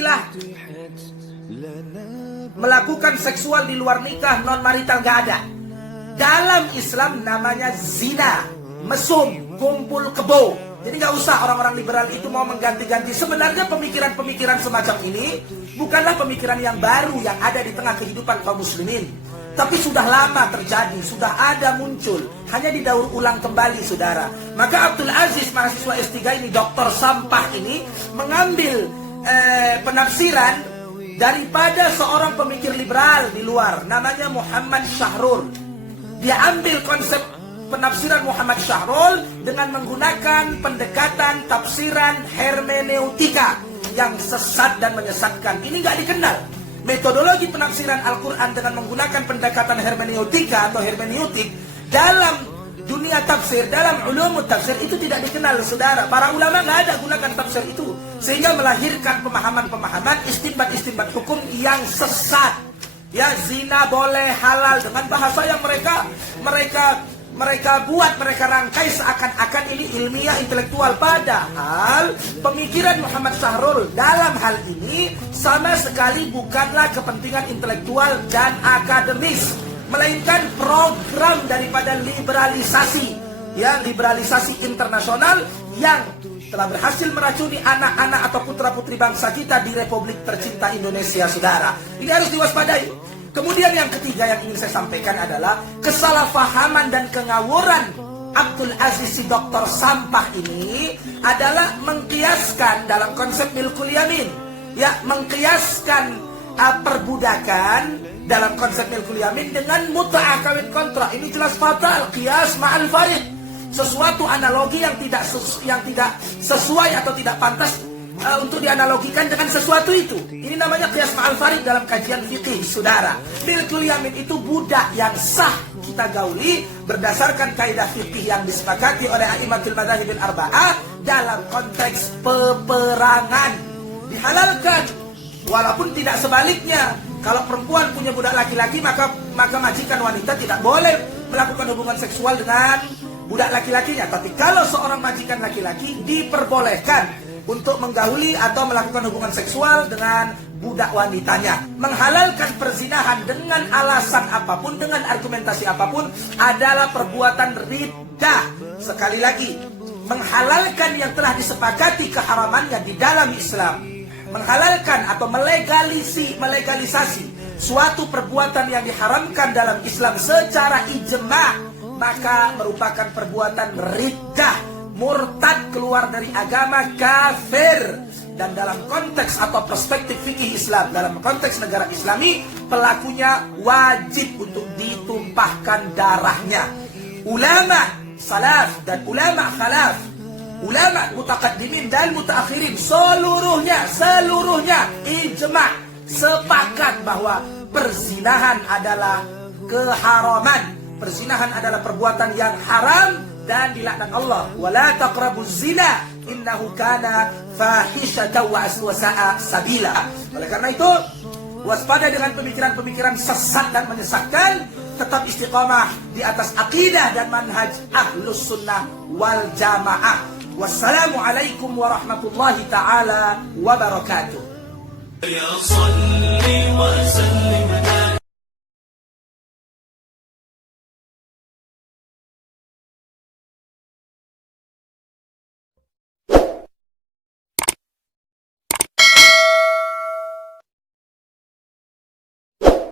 istilah melakukan seksual di luar nikah non marital gak ada. Dalam Islam namanya zina, mesum, kumpul kebo. Jadi gak usah orang-orang liberal itu mau mengganti-ganti. Sebenarnya pemikiran-pemikiran semacam ini bukanlah pemikiran yang baru yang ada di tengah kehidupan kaum muslimin, tapi sudah lama terjadi, sudah ada muncul, hanya didaur ulang kembali, saudara. Maka Abdul Aziz, mahasiswa S3 ini, doktor sampah ini, mengambil penafsiran daripada seorang pemikir liberal di luar, namanya Muhammad Syahrul. Dia ambil konsep penafsiran Muhammad Syahrul dengan menggunakan pendekatan tafsiran hermeneutika yang sesat dan menyesatkan. Ini nggak dikenal. Metodologi penafsiran Al-Quran dengan menggunakan pendekatan hermeneutika atau hermeneutik dalam dunia tafsir, dalam ulumut tafsir itu tidak dikenal, saudara. Para ulama nggak ada gunakan tafsir itu, sehingga melahirkan pemahaman-pemahaman istinbat-istinbat hukum yang sesat. Ya, zina boleh, halal dengan bahasa yang mereka buat, mereka rangkai seakan-akan ini ilmiah intelektual. Padahal pemikiran Muhammad Syahrul dalam hal ini sama sekali bukanlah kepentingan intelektual dan akademis, melainkan program daripada liberalisasi, ya, liberalisasi internasional yang telah berhasil meracuni anak-anak atau putra-putri bangsa kita di Republik tercinta Indonesia, saudara. Ini harus diwaspadai. Kemudian yang ketiga yang ingin saya sampaikan adalah kesalahpahaman dan kengawuran Abdul Aziz, si dokter sampah ini, adalah mengkiaskan dalam konsep milkul yamin, ya, mengkiaskan perbudakan dalam konsep milkul yamin dengan mut'ah, kawin kontrak. Ini jelas fatal, qiyas ma'al farid. Sesuatu analogi yang tidak sesuai atau tidak pantas untuk dianalogikan dengan sesuatu itu. Ini namanya qiyas ma'al farid dalam kajian fikih, saudara. Milkul yamin itu budak yang sah kita gauli berdasarkan kaidah fikih yang disepakati oleh a'immatul madzahibil arba'ah dalam konteks peperangan. Dihalalkan, walaupun tidak sebaliknya. Kalau perempuan punya budak laki-laki, maka majikan wanita tidak boleh melakukan hubungan seksual dengan budak laki-lakinya. Tapi kalau seorang majikan laki-laki diperbolehkan untuk menggauli atau melakukan hubungan seksual dengan budak wanitanya. Menghalalkan perzinahan dengan alasan apapun, dengan argumentasi apapun, adalah perbuatan riddah. Sekali lagi, menghalalkan yang telah disepakati keharamannya di dalam Islam, menghalalkan atau melegalisasi suatu perbuatan yang diharamkan dalam Islam secara ijma', maka merupakan perbuatan riddah, murtad, keluar dari agama, kafir. Dan dalam konteks atau perspektif fikih Islam, dalam konteks negara Islami, pelakunya wajib untuk ditumpahkan darahnya. Ulama salaf dan ulama khalaf, ulama mutaqaddimin dan mutaakhirin, seluruhnya ijma' sepakat bahwa perzinahan adalah keharaman. Perzinahan adalah perbuatan yang haram dan dilaknat Allah. Wala taqrabuz zina innahu kana fahishatan wa sa'a sabila. Oleh karena itu, waspada dengan pemikiran-pemikiran sesat dan menyesatkan, tetap istiqamah di atas akidah dan manhaj ahlus sunnah wal jamaah. Wassalamualaikum warahmatullahi ta'ala wabarakatuh.